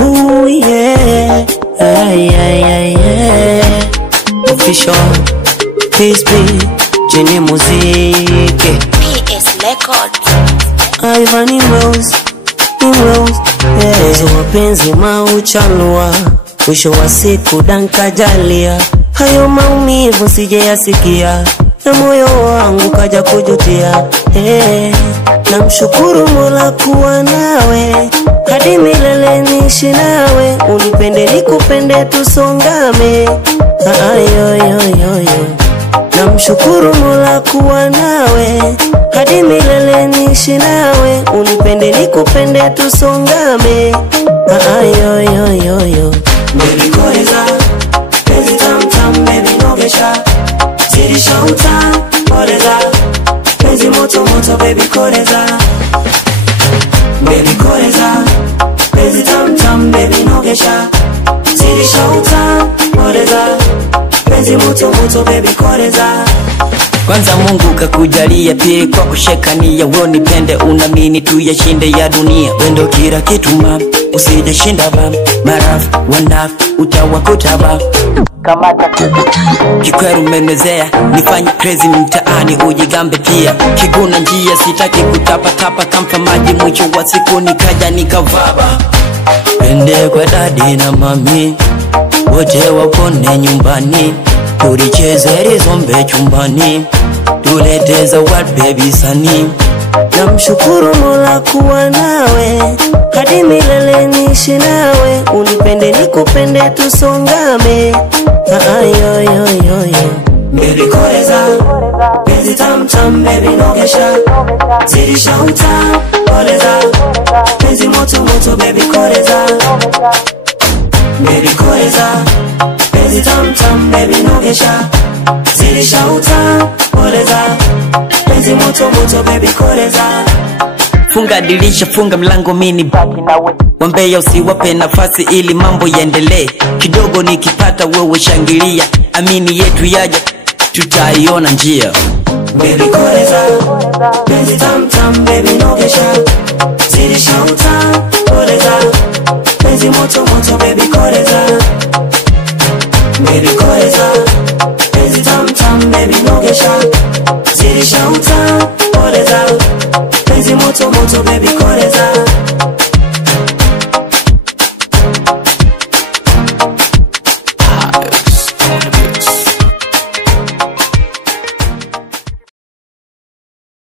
Ooh yeah, official, peace be, Jenny Muziki, PS Records, Ivan Rose, yeah. So wapenzi mauchanua, mwisho wa siku danka jalia. Hayo maumivu sijayasikia, na moyo wangu kaja kujutia. Namshukuru Mola kuwa nawe, hadi milele niishi nawe. Unipende nikupende tusongame. Namshukuru Mola kuwa nawe, hadi milele niishi nawe. Unipende nikupende tusongame. Baby koleza, penzi tam tam, baby nogesha. Zidisha utam, koleza. Penzi moto moto, baby koleza. Baby koleza, penzi tam tam, baby nogesha. Zidisha utam, koleza. Penzi moto moto, baby koleza. Kwanza Mungu kakujalia, pili kwa kushekania. Wewe nipende unamini tu ya shinde ya dunia. Wendo kila kitu mama, usije shinda baba. Marafu, wanafu, utawakuta baba. Kamata kikweru memezea, nifanye crazy mtaani ujigambe pia. Kiguna njia sitaki kutapa kampa maji, mwisho wa siku nikaja nikavaba. Pende kwa dadi na mami, wote wakone nyumbani. Tulicheze zombe chumbani, tulete zawadi baby sani. Namshukuru Mola kuwa nawe, hadi milele niishi nawe. Unipende nikupende tusongame. Baby koleza, penzi tam tam, baby nogesha. Zidisha utam, koleza. Penzi moto moto, baby koleza. Baby koleza, penzi tam tam, baby nogesha. Zidisha utam, koleza. Penzi moto moto, baby koleza. Funga dirisha, funga mlango, mini baki nawe. Wambea usiwape nafasi ili mambo yaendelee. Kidogo nikipata wewe shangilia, amini yetu yaja, tutaiona njia. Baby koleza, penzi tam tam, baby nogesha. Zidisha utam, koleza. Penzi moto moto, baby koleza. Baby koleza, penzi tam tam, baby nogesha. Zidisha utam, koleza. Penzi moto moto, baby koleza.